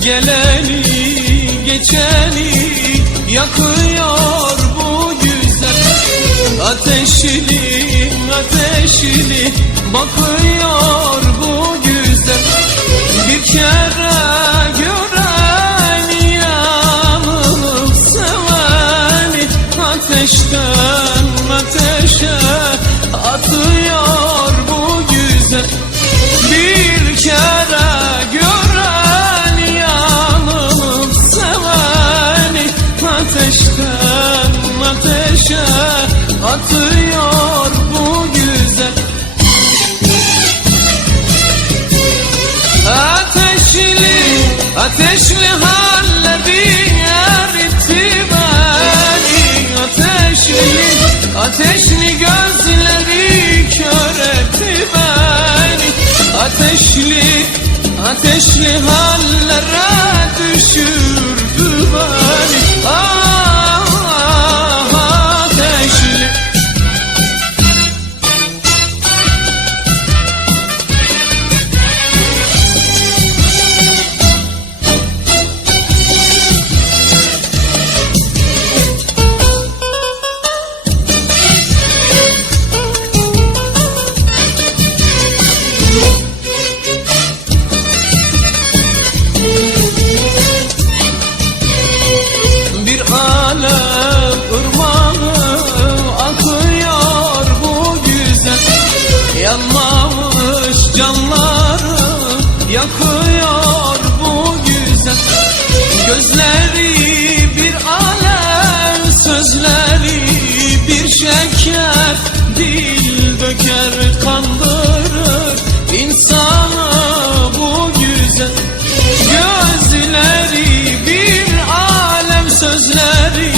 Geleni geçeni yakıyor bu güzel. Ateşli ateşli bakıyor ateşe atıyor bu güzel. Ateşli, ateşli halleri eritti beni Ateşli, ateşli gözleri kör etti beni Ateşli, ateşli hallere düşürdü Yanmamış canları yakıyor bu güzel. Gözleri bir alem sözleri bir şeker. Dil döker kandırır insanı bu güzel. Gözleri bir alem sözleri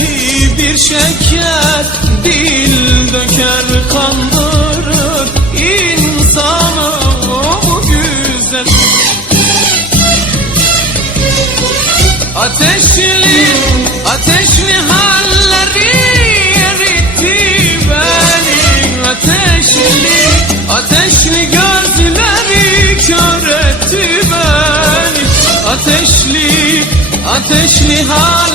bir şeker. Dil döker kandırır Ateşli, ateşli halleri eritti beni Ateşli, ateşli gözleri kör etti beni. Ateşli, ateşli hallere